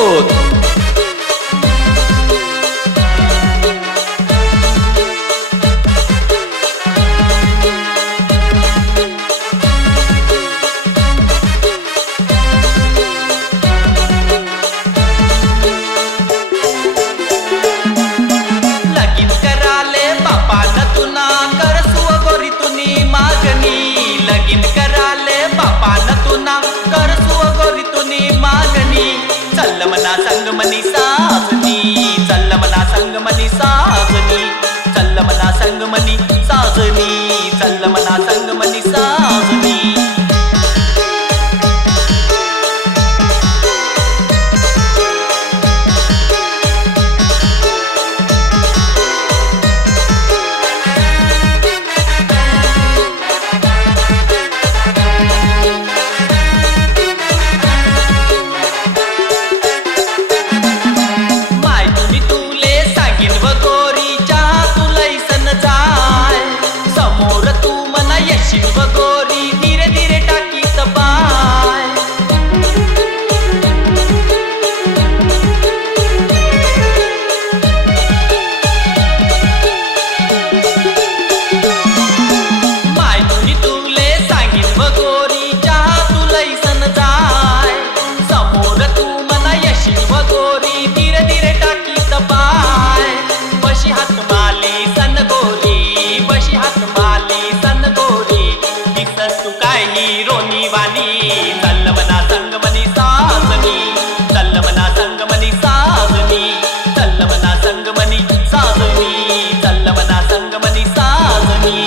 राऊत। लगीन कराले बापान तुना करसू गोरी तुनी मागणी, लगीन कराले बापान तुना करसू गोरी तुनी मागणी। चल मना संग मनी साजनी, चल मना संग मनी साजनी, चल मना संग मनी साजनी, चल मना संग मनी साजनी। समोर तू मना येशील व गोरी, धीरे धीरे टाकीत पाय। माय तुनी तुले सांगीन व गोरी, चहा तू लैसन जाय। समोर तू मना येशील व गोरी, धीरे धीरे टाकीत पाय। बशी हात माली सन गोरी, बशी हात माली सन गोरी, दिसस तू काय हिरोनी वाली। चल मना संग मनी साजनी, चल मना संग मनी साजनी, चल मना संग मनी साजनी, चल मना संग मनी साजनी।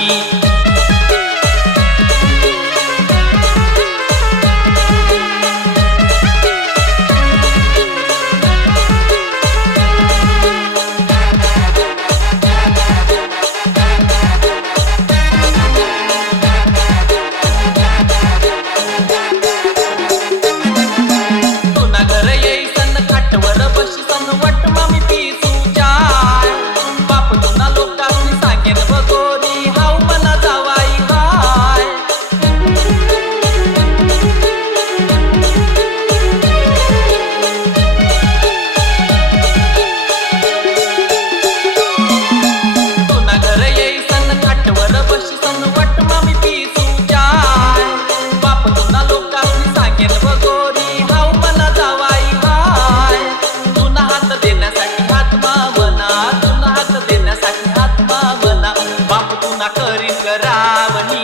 करीन गरावनी,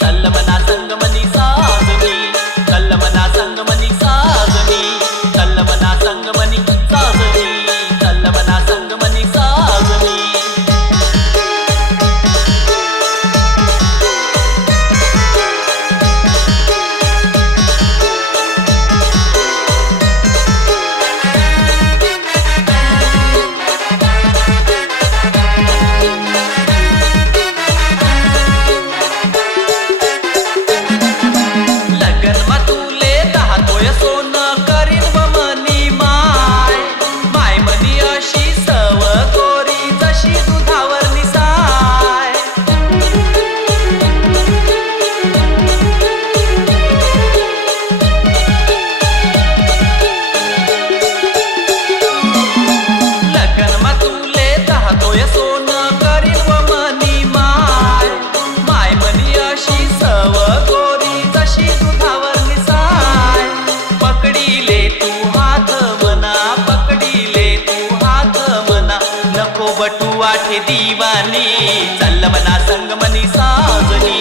चल मना संग मनी साजनी, चल मना संग मनी साजनी, चल मना संग मनी साजनी, चल मना संग मनी साजनी। बटू आठे दीवानी, चल मना संग मनी साजनी,